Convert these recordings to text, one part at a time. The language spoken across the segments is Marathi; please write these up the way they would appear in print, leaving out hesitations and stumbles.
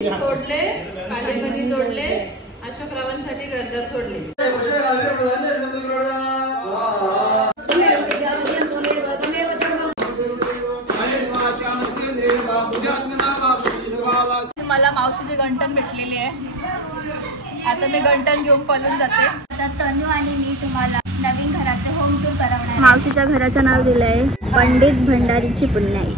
सोडले, कालेबनी जोडले, अशोकरावांसाठी गरजा सोडले. मला मावशीची गंटन भेटलेली आहे. आता मी गंटन घेऊन पळून जाते. आता तनू आणि मी तुम्हाला नवीन घराचे होम टूर करवणार. मावशीच्या घराचं नाव दिलंय पंडित भंडारीची पुण्याई.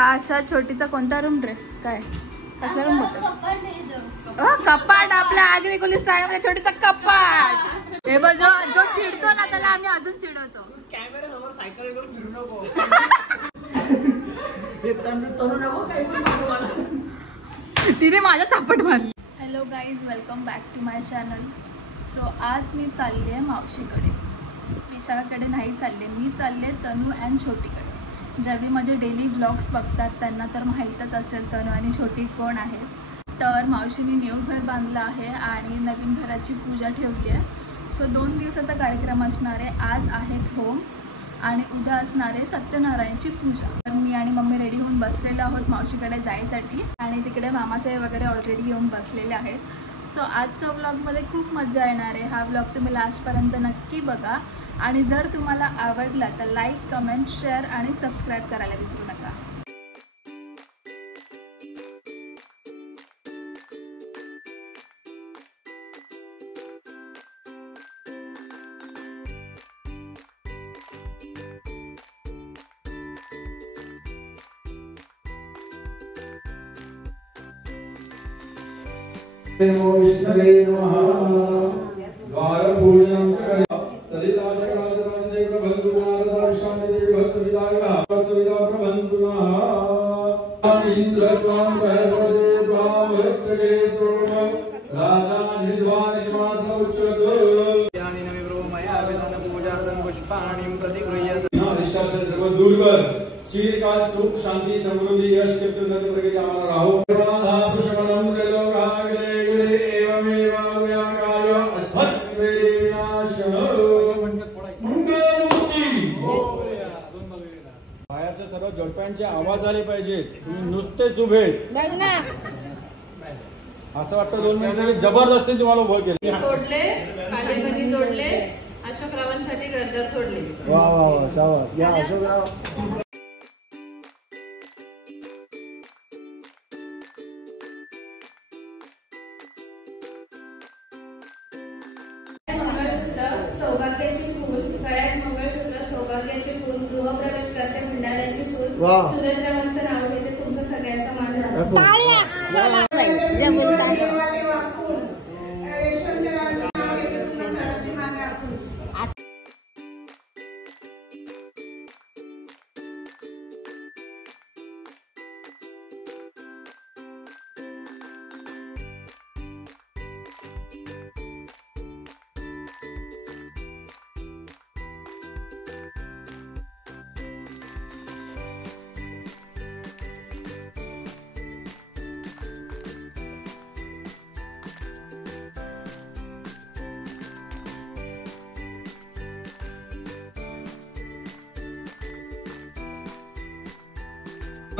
असा छोटीचा कोणता रूम रे? काय कसला रूम होता? कपाट. आपल्या आगरी कोली स्टाईल मध्ये छोटीचा कपाट. हे बघ, जो चिडतो ना त्याला आम्ही अजून चिडवतो. कॅमेरा समोर सायकल करून फिरू नको. तिने माझा थापट मारली. Hello guys, welcome back to my channel. So आज मी चालली आहे मावशीकडे. विशाखाकडे नाही चालले, मी चालले तनू अँड छोटीकडे. ज्यावेळी माझे डेली व्लॉग्स बघतात त्यांना तर माहीतच असेल तनू आणि छोटी कोण आहेत. तर मावशीने न्यू घर बांधलं आहे आणि नवीन घराची पूजा ठेवली आहे. सो 2 दिवसाचा कार्यक्रम असणार आहे. आज आहेत होम आणि उद्या असणार आहे सत्यनारायणची पूजा. तर मी आणि मम्मी रेडी होऊन बसलेलो आहोत मावशीकडे जायसाठी आणि तिकडे मामासाहेब वगैरे ऑलरेडी येऊन बसलेले आहेत. सो आजच्या व्लॉगमध्ये खूप मजा येणार आहे. हा व्लॉग तुम्ही लास्टपर्यंत नक्की बघा आणि जर तुम्हाला आवडला तर लाईक, कमेंट, शेअर आणि सबस्क्राईब करायला विसरू नका. नमो विष्णवे नमः. द्वारपूजनं च सलिताच कालदानते प्रभन्तु नारदा विश्वामित्रे भक्तविदायः भक्तविदा प्रभन्तु नः. इंद्रत्वं प्रहरते त्वां भक्तके सोम राजा निर्वाण समाधौ उच्यते. यानि नमे प्रभु मया वेदन पूजार्थं पुष्पाणि प्रतिगृह्यते. विश्वास सर्व दूर कर. चिरकाल सुख शांती समृद्धी यश कीर्तन करते प्रगति आम्हाला राहो. राधा पुष्पणं लोकागले बाहेरच्या सर्व जोडप्यांचे आवाज आले पाहिजेत. नुसतेच उभे असं वाटतं 2 मिनिट जबरदस्ती तुम्हाला उभं केलं. सोडले, कालेबनी जोडले, अशोकरावांसाठी गरजा सोडले. वा वा वा, शाबास. या अशोकराव. सौभाग्याची फूल, गळ्यात मंगळसूत्र, सौभाग्याची फूल, गृहप्रवेश करते भंडाऱ्याची सूल. सूरजरावांचं नाव घेते, तुमचा सगळ्यांचा मान राहतो.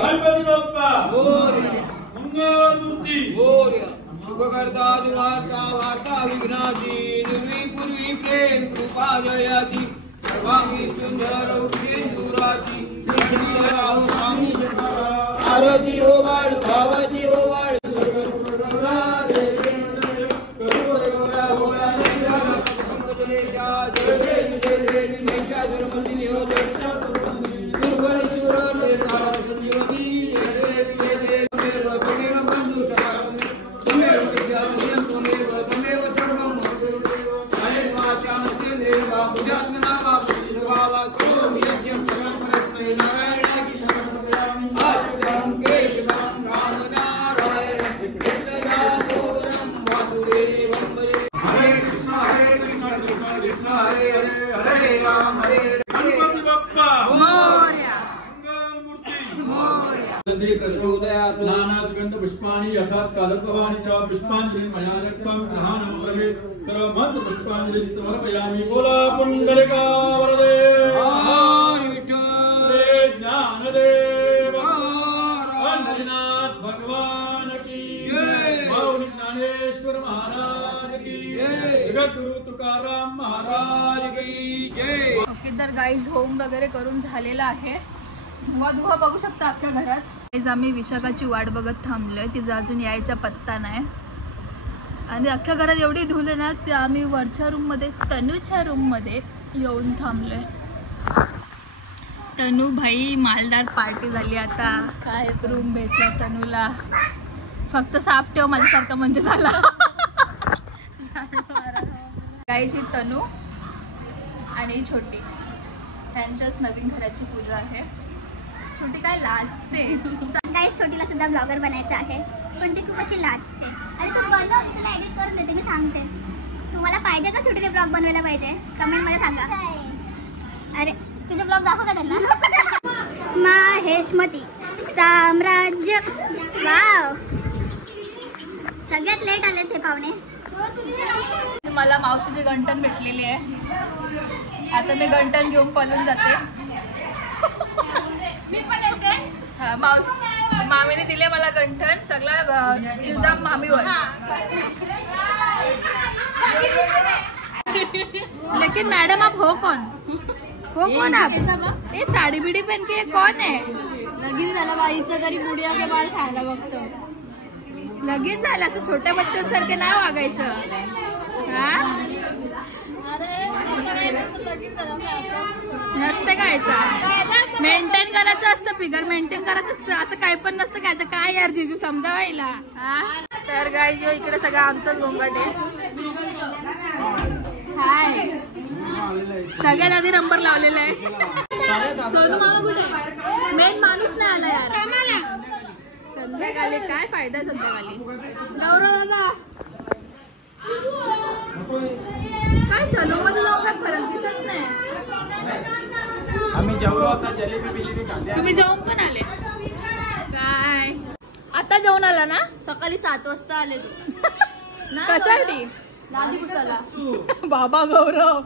गणपती बाप्पा मोरया. मंगलमूर्ती मोरया. शुभकर्ता निवार्ता वार्ता विघ्नाची निर्विपूर्वी प्रेम कृपा जयाची सर्वांगी सुंदर उपेंदुराची राहो स्वामी आरती हो वाळ भावाची हो वाळ कर्माणि यथा कालकवाणि च पुष्पांजलि मया दत्तं ग्रहाणं प्रभे करमत पुष्पांजलि समर्पयामि। बोला पुंडलिका वरदे हरि विठ्ठल ज्ञानदेव पंढरीनाथ भगवान की जय। मौनी ज्ञानेश्वर महाराज की जय। जगद्गुरु तुकाराम महाराज की जय। ओके तर गाईज होम वगैरे करून झालेला आहे। धुवा बघू शकता अख्ख्या घरात। गाईज आम्ही विशाखाची वाट बघत थांबलोय, तिचा अजून यायचा पत्ता नाही आणि अख्ख्या घरात एवढी धूल आहे ना, ते आम्ही वरच्या रूममध्ये तनूच्या रूममध्ये येऊन थांबलोय। तनू भाई मालदार पार्टी झाली आता, काय रूम भेटला तनूला, फक्त साफ ठेव माझ्यासारखा म्हणजे झाला। गाईज ही तनू आणि छोटी त्यांच्याच नवीन घराची पूजा आहे। छोटी काय लाजते। गाईज छोटीला सुद्धा ब्लॉगर बनायचं आहे, पण ती खूप अशी लाजते। अरे तू बनव, मी तुला एडिट करून देते, मी सांगते। तुम्हाला पाहिजे का छोटीने ब्लॉग बनवायला पाहिजे? कमेंट मध्ये सांगा। अरे तुझे ब्लॉग दाखव का त्यांना? माहेशमती साम्राज्य, वाव सगळ्यात लेट आले ते पाहुणे। मला मावशीची गंठण भेटलेली आहे, आता मी गंठण घेऊन पळून जाते। मी पण येते। हा मामीने दिले मला गंठण, सगळा इल्जाम मामीवर। लेकिन मैडम आप हो कौन आप? ये साड़ी बिड़ी पहन के कौन है? लगीन झाला बाईचं तरी मुडिया के बाल खायला बघतो। लगीन झालं असं छोट्या बच्चांसारखे नाही वागायचं। नसते खायचा, मेंटेन करायचं असतं, फिगर मेंटेन करायचं असतं, असं काय पण नसतं खायचं। काय यार जिजू समजावायला। तर गाईज इकडे सगळं आमचंच गोंगाट आहे। हाय सगळ्यात आधी नंबर लावलेला आहे। सोनू मामा कुठे? मेन माणूस नाही आला यार। संध्याकाळी काय फायदा संध्याकाळी। गौरव दादा काय सलून मध्ये जाऊन काय फरक दिसत नाही। आम्ही जेवलो आता, जलेबी बिलेबी खाल्ली। तुम्ही जेवून पण आले काय? आता जेवून आला ना? सकाळी 7 वाजता आले तू कशासाठी? दादी पुसाला। बाबा गौरव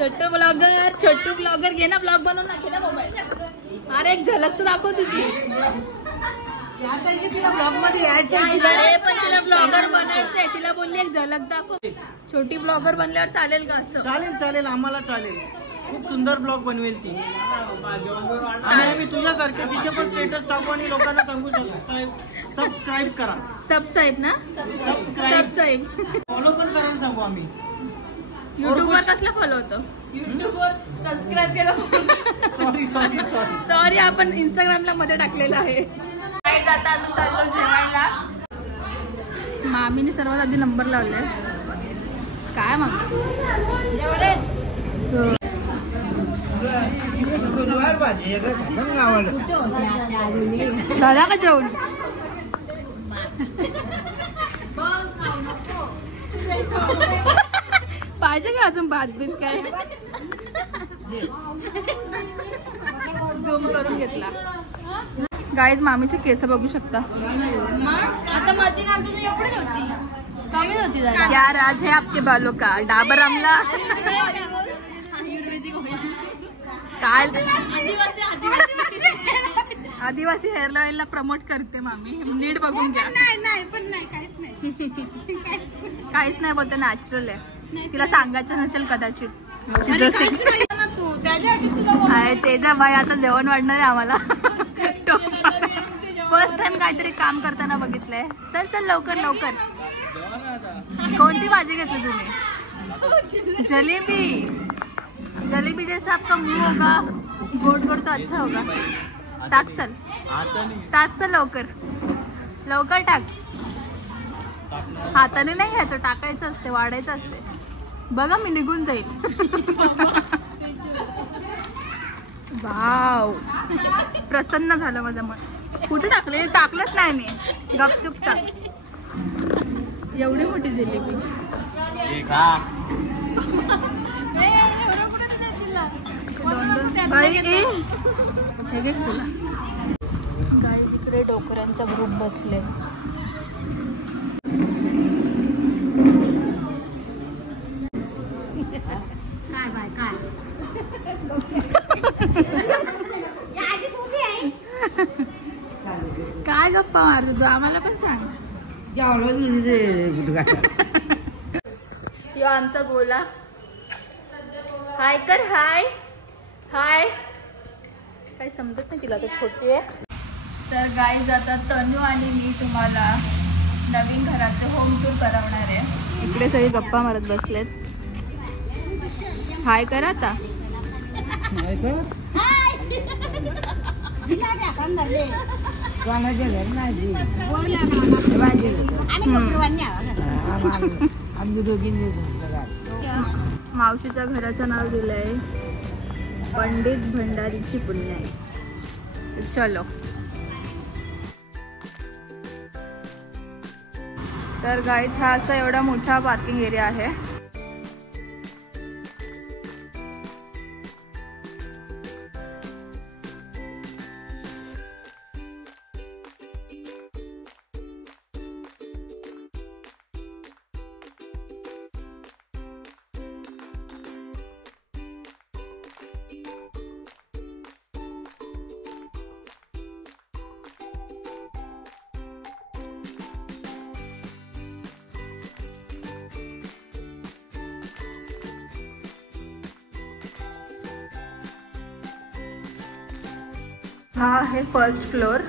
छोटू ब्लॉगर घे ना, ब्लॉग बनवून ना, घे ना मोबाईल। अरे एक झलक तर दाखव तुझी। तिला ब्लॉग मध्ये यायचं, अरे पण तिला ब्लॉगर बनायचंय, तिला बोलली एक झलक दाखव। छोटी ब्लॉगर बनल्यावर चालेल का असं? चालेल, आम्हाला चालेल। खूप सुंदर ब्लॉग बनवेल ती, आणि आम्ही तुझ्यासारखे तिचे पण स्टेटस टाकू आणि लोकांना सांगू सबस्क्राईब करा। सबस्क्राईब ना? सबस्क्राईब फॉलो पण करायला सांगू आम्ही। युट्यूबवर कसला फॉलो होतो? युट्यूबवर सबस्क्राईब केलं। सॉरी आपण इंस्टाग्रामला मध्ये टाकलेलं आहे। आता आम्ही चाललो जेवायला। मामीने सर्वात आधी नंबर लावलाय। काय मामी दादा का जेवण पाहिजे का अजून भात बीत काय? झूम करून घेतला। गाईज मामीचे केस बघू शकता। आता मधी एवढी होती, कमी होती जरा। यार आज है आपके बालों का डाबर आमला। काल आदिवासी हेअर ऑइलला प्रमोट करते मामी, नीट बघून घ्या। काहीच नाही बोलते, नॅचरल आहे। तिला सांगायचं नसेल कदाचित। तेजा भाई आता जेवण वाढणार आहे आम्हाला। फर्स्ट टाइम काहीतरी काम करताना बघितलंय। चल लवकर। कोणती भाजी घेतली तुम्ही? जलेबी जैसा आपका मुंह होगा, गोड तो अच्छा होगा। टाक चल लवकर टाक। हाताने नाही घ्यायचं, टाकायचं असते, वाढायचं असते। बघा मी निघून जाईल। वाव प्रसन्न झालं माझं मन। कुठे टाकले? टाकलंच नाही मी, गपचूप टाक। एवढी मोठी जिलेबी भाई तुला इकडे डोकऱ्यांचा ग्रुप बसले. काय गप्पा मारतो तू, आम्हाला पण सांग. यो आमचा गोला. हाय कर. हाय हाय. काही समजत नाही तिला, तर छोटी आहे. तर गाईज आता तनू आणि मी तुम्हाला नवीन घराचे होम टूर करवणार आहे. इकडे सगळे गप्पा मारत बसलेत. हाय कर आता. मावशीच्या घराचं नाव दिलंय पंडित भंडारीची पुण्याई. चलो. तर गाईज हा असा एवढा मोठा पार्किंग एरिया आहे. हा आहे फर्स्ट फ्लोर.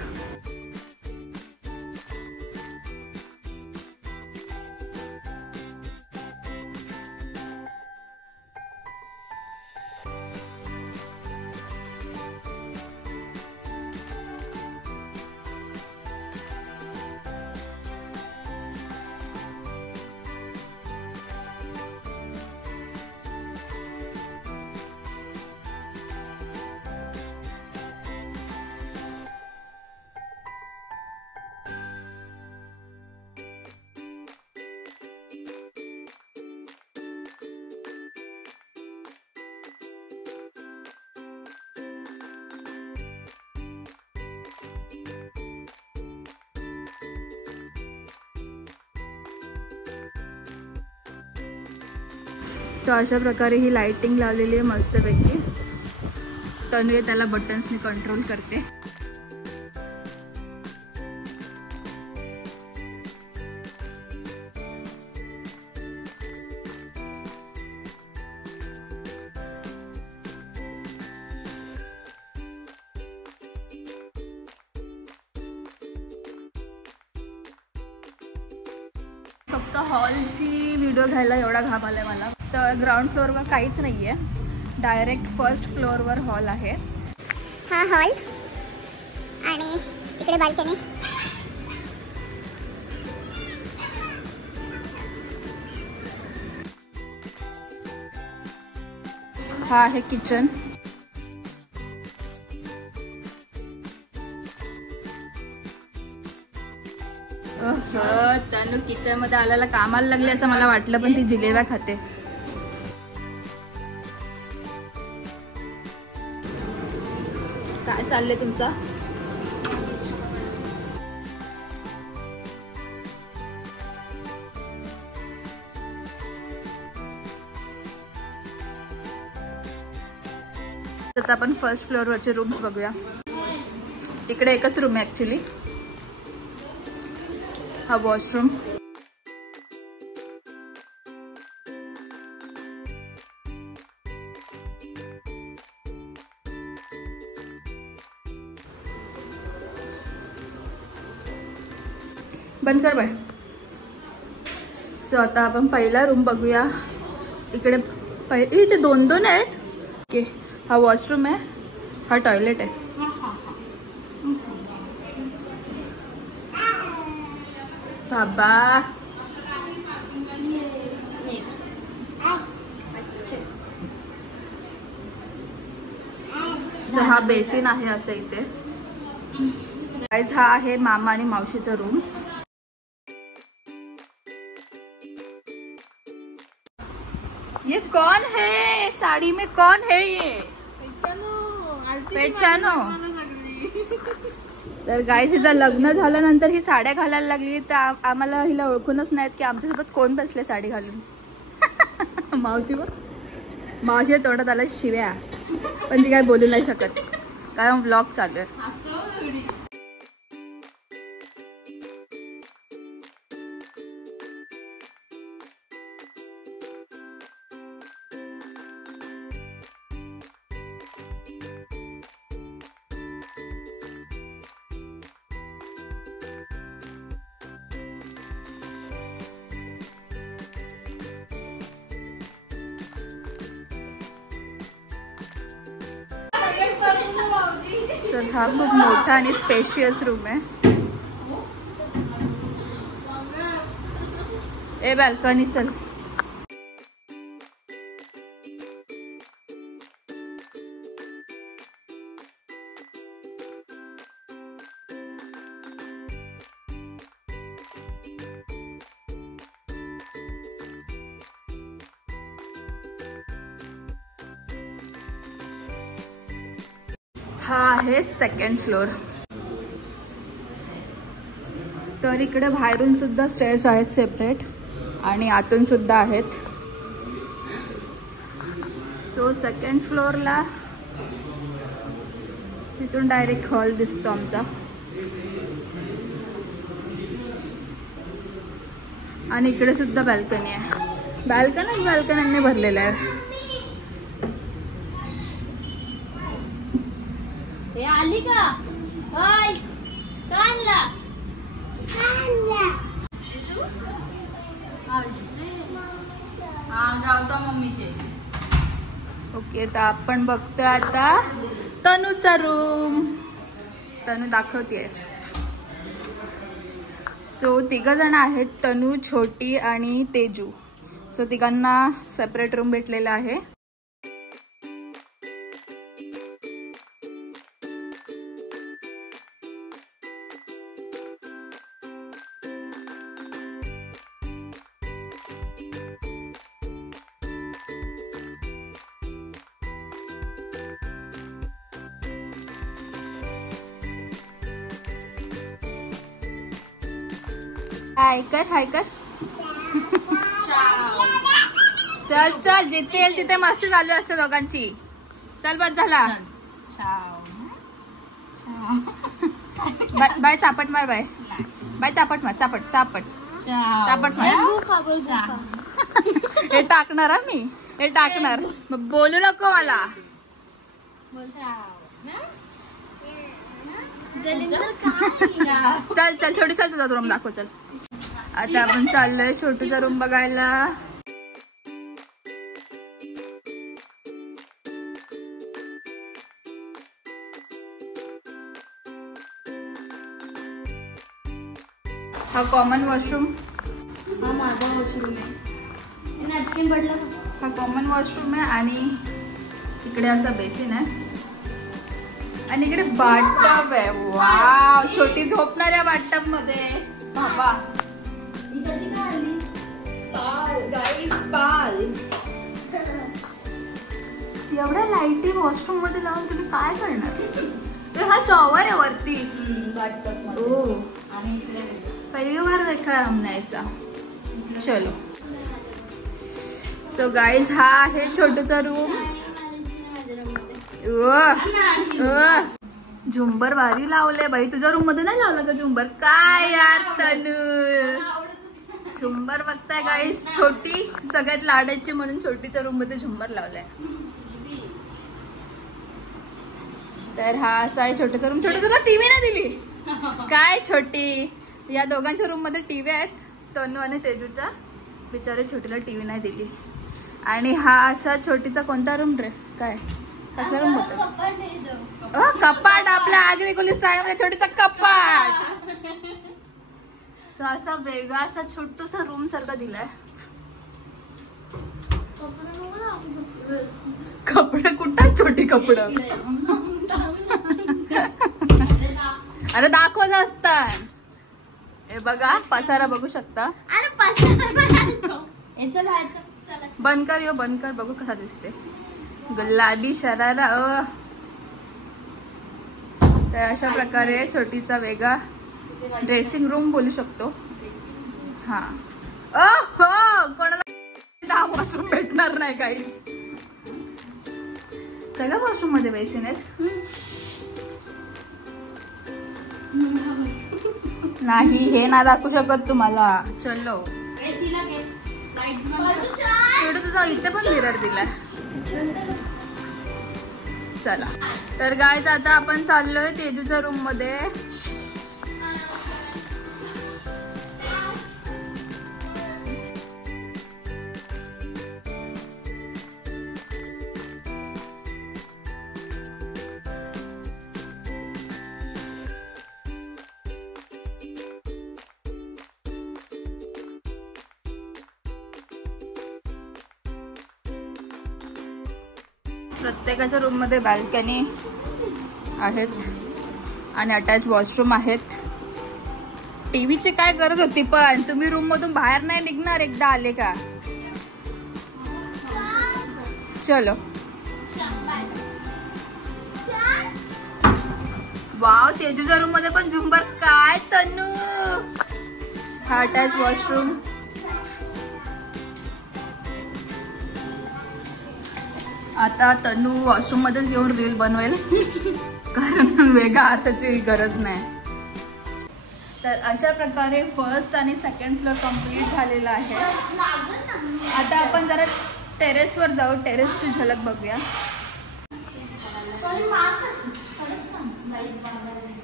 सो अशा प्रकारे ही लाइटिंग लावलेली आहे मस्तपैकी. तनु त्याला बटन्सनी कंट्रोल करते. फक्त हॉलची व्हिडिओ घ्यायला एवढा घाम आलाय मला. तर ग्राउंड फ्लोअरवर काहीच नाहीये, डायरेक्ट फर्स्ट फ्लोअरवर हॉल आहे. हा हॉल आणि इकडे बाल्कनी. हा आहे किचन. तनु किचन मध्ये आल्याला कामाला लागले असं मला वाटलं, पण ती जिलेबा खाते. काय चाललंय तुमचं? आता आपण फर्स्ट फ्लोअर वरचे रूम्स बघूया. इकडे एकच रूम आहे ऍक्च्युली. हा वॉशरूम. बंद कर बाय. सो आता आपण पहिला रूम बघूया. इकडे इथे दोन दोन आहेत. ओके, हा वॉशरूम आहे, हा टॉयलेट आहे. बाबा हा बेसिन आहे असं इथे. गाइस हा आहे मामा आणि मावशीचा रूम. ये कौन है साड़ी में? कौन है ये? पहचानो. तर गाईस हिचं लग्न झाल्यानंतर ही साड्या घालायला लागली, तर आम्हाला हिला ओळखूनच नाहीत की आमच्यासोबत कोण बसले साडी घालून. मावशी तोंडात आला शिव्या, पण ती काय बोलू नाही शकत कारण व्लॉग चालू आहे. तर हा खूप मोठा आणि स्पेशियस रूम आहे. ए बाल्कनी चल. हा आहे सेकंड फ्लोर. तर इकडे बाहेरून सुद्धा स्टेअर्स आहेत सेपरेट आणि आतून सुद्धा आहेत. सो सेकंड फ्लोअरला तिथून डायरेक्ट हॉल दिसतो आमचा. आणि इकडे सुद्धा बाल्कनी आहे. बाल्कन्यांनी भरलेलं आहे. आली का? होय का आणला? मम्मीचे. ओके, तर आपण बघतोय आता तनूचा रूम. तनू दाखवतेय. सो 3 जण आहेत, तनू, छोटी आणि तेजू. सो 3घांना सेपरेट रूम भेटलेला आहे. हाय कर. चल चल, जिथे येईल तिथे मस्ती चालू असते दोघांची. चल बस झाला. बाय चापट मार. बाय चापट मार. चापट मार. हे टाकणार हा मी. हे टाकणार. मग बोलू नको मला. चल चल छोटी, चल तुझा रूम दाखव. चल आता आपण चाललोय छोटूचा रूम बघायला. हा कॉमन वॉशरूम. हा माझा वॉशरूम आहे. नॅपकिन पडलं. हा कॉमन वॉशरूम आहे आणि इकडे असा बेसिन आहे आणि इकडे बाथटब आहे. वाव, छोटी झोपणार आहे बाथटब मध्ये. बाबा ही कशी काय आली? पाल एवढ्या लाईटी वॉशरूम मध्ये लावून तुम्ही काय करणार? हा शॉवर आहे वरती. आणि इकडे पहली बार देखा है हमने ऐसा. चलो. सो गाइस, हा आहे छोटूचा रूम. झुंबर भारी लावले बाई. तुझ्या रूम मध्ये नाही लावलं का झुंबर? काय यार तनू, झुंबर बघताय गाईस. छोटी सगळ्यात लाडायची म्हणून छोटीच्या रूम मध्ये झुंबर लावलाय. तर हा असा आहे छोटूचा रूम. छोटू तुला टीव्ही नाही दिली काय? छोटी, या दोघांच्या रूम मध्ये टीव्ही आहेत, तनू आणि तेजूच्या. बिचारे छोटीला टीव्ही नाही दिली. आणि हा असा छोटीचा कोणता रूम रे? काय कसला रूम होता? कपाट. आपल्या आग्रेकोली स्टाईल मध्ये छोटीचा कपाट. असा वेगळा असा छोटूसा रूम सारखा दिलाय. कपडे कुठं? छोटी कपडे. अरे दाखवत असतात. हे बघा पसारा बघू शकता. बंद कर, बंद कर. बघू कसा दिसते. गुलाबी शरारा. तर अशा प्रकारे छोटीचा वेगळा ड्रेसिंग रूम बोलू शकतो. हा हो कोणाला वॉशरूम भेटणार नाही काही. सगळ्या वॉशरूम मध्ये बेसिन आहेत. नाही हे ना दाखवू शकत तुम्हाला. चलो तुझा इथे पण मिरर दिलाय. चला तर गाईज आता आपण चाललोय तेजूच्या रूम मध्ये. प्रत्येकाच्या रूम मध्ये बाल्कनी आहेत आणि अटॅच वॉशरूम आहेत. टीव्हीची काय गरज होती पण तुम्ही रूम मधून बाहेर नाही निघणार एकदा आले का. चलो वाव तेजूच्या रूम मध्ये पण झुंबर. काय तनू हा अटॅच वॉशरूम. आता तनू वॉशरूम मध्येच येऊन रील बनवेल कारण वेगळ्या आरशाची गरज नाही. तर अशा प्रकारे फर्स्ट आणि सेकंड फ्लोर कम्प्लीट झालेला आहे. आता आपण जरा टेरेसवर जाऊ. टेरेसची झलक बघूया.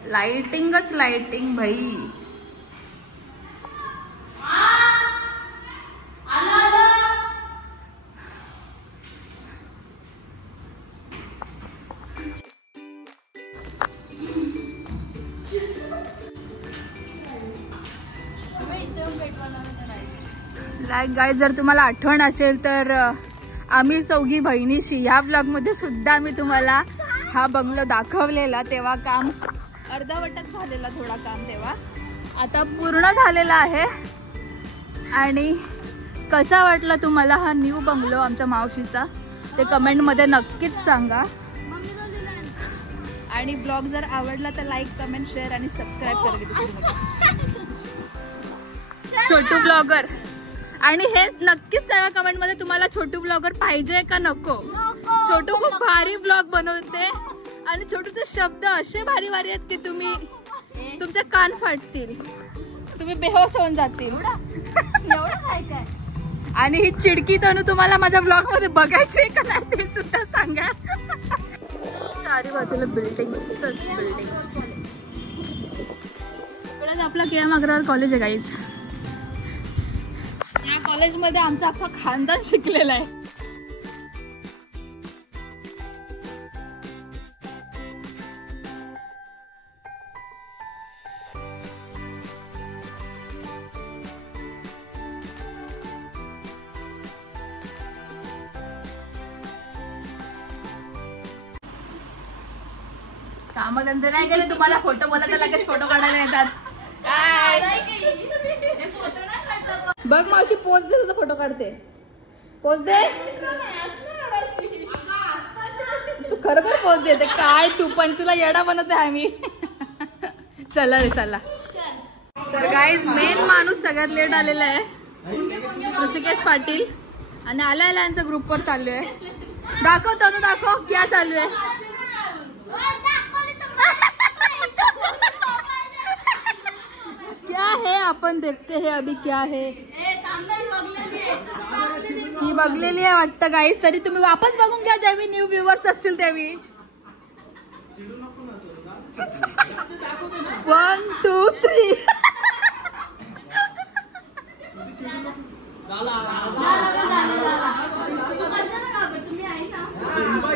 लाइटिंगच लाइटिंग भाई. लाईक गाईज जर तुम्हाला आठवण असेल तर आम्ही चौघी बहिणीशी ह्या ब्लॉग मध्ये सुद्धा मी तुम्हाला हा बंगलो दाखवलेला. तेव्हा काम अर्धवटच झालेला थोडा काम तेव्हा. आता पूर्ण झालेला आहे. आणि कसा वाटला तुम्हाला हा न्यू बंगलो आमच्या मावशीचा ते कमेंट मध्ये नक्कीच सांगा. आणि ब्लॉग जर आवडला तर लाईक कमेंट शेअर आणि सबस्क्राईब करा. छोटू ब्लॉगर. आणि हे नक्कीच सांगा कमेंट मध्ये तुम्हाला छोटू ब्लॉगर पाहिजे का नको. छोटू खूप भारी ब्लॉग बनवते आणि छोटूचे शब्द असे भारी भारी आहेत की तुम्ही तुमचे कान फाटतील. तुम्ही बेहोश होऊन जातील. आणि ही चिडकी तनू तुम्हाला माझ्या ब्लॉग मध्ये बघायची का नाही ते सुद्धा सांगा. चारी बाजूला बिल्डिंग्स बिल्डिंग्स. आपला KM अग्रवाल कॉलेज आहे गाईज. या कॉलेज मध्ये आमचा अख्खा खानदान शिकलेला आहे. कामधंदे नाही गेले तुम्हाला फोटो बोलायला लगेच फोटो काढायला येतात. बघ मावशी पोज दे. तुझा फोटो काढते. पोज दे. तू खरोखर पोज देते काय तू पण. तुला येडा बनवते आम्ही. चला रे चला. तर गाईज मेन माणूस सगळ्यात लेट आलेला आहे ऋषिकेश पाटील. आणि आल्या आल्या यांचा ग्रुपवर चालू आहे. दाखव तनु दाखव क्या चालू आहे. क्या है आपण देखते है अभी क्या है. ही बघलेली आहे वाटतं गाईस. तरी तुम्ही वापस बघून घ्या जेव्हा न्यू व्ह्युअर्स असतील तेव्हा. 1 2 3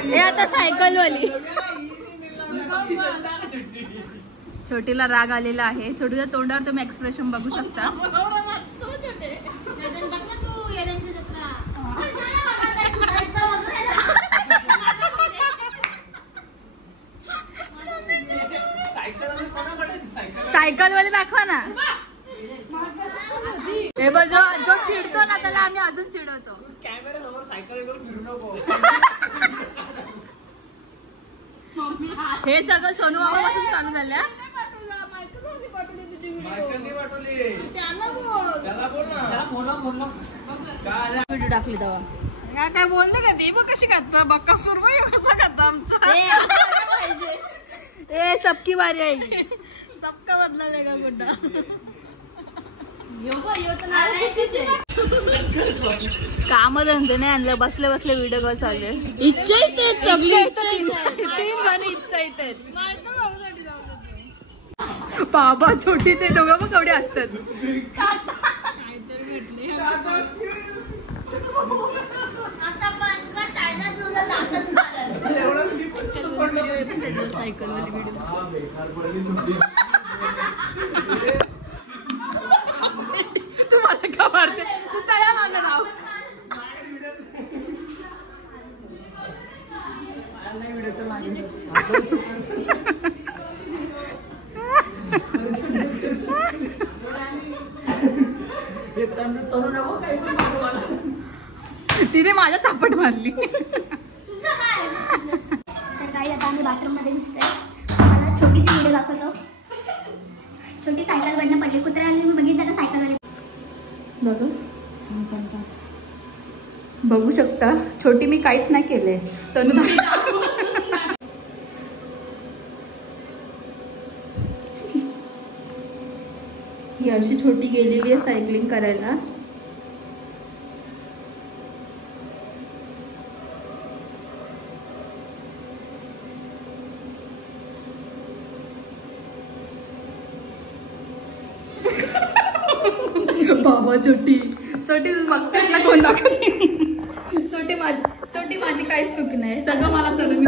हे आता सायकल वाली. छोटीला राग आलेला आहे. छोटीच्या तोंडावर तुम्ही एक्सप्रेशन बघू शकता. सायकल वाले दाखवा ना. हे बघ जो चिडतो ना त्याला आम्ही अजून चिडवतो. कॅमेरा समोर सायकल घेऊन फिरू नको. हे सगळं सोनू मामा पासून चालू झालं. व्हिडिओ टाकली तेव्हा काय बोलले का ती बघ कशी खाता बक्का सुरमई कसा खाता आमचा पाहिजे. ए सबकी बारी आहे. सबका बदला देगा गुड्डा. काम धंदे नाही आणलं बसले बसले व्हिडिओ कॉल चालू आहे. इच्छा इथे बाबा छोटी ते दोघं मग केवढे असतात. सायकल वाली व्हिडिओ तू मला का मारते तू तळ्या मागं राव. तिने माझ्या चापट मारली. तर काही आता आम्ही बाथरूम मध्ये दिसतोय. मला छोटीची व्हिडिओ दाखवतो. छोटी सायकल वरनं पडली. कुत्र्याने मी बघितलं तर सायकल वाली बघू शकता छोटी मी काहीच नाही केलंय. तनु ही अशी छोटी गेलेली आहे सायकलिंग करायला. बाबा छोटी छोटी बघताना कोण दाखवली. छोटी माझी काहीच चूक नाही. सगळं मला तरुण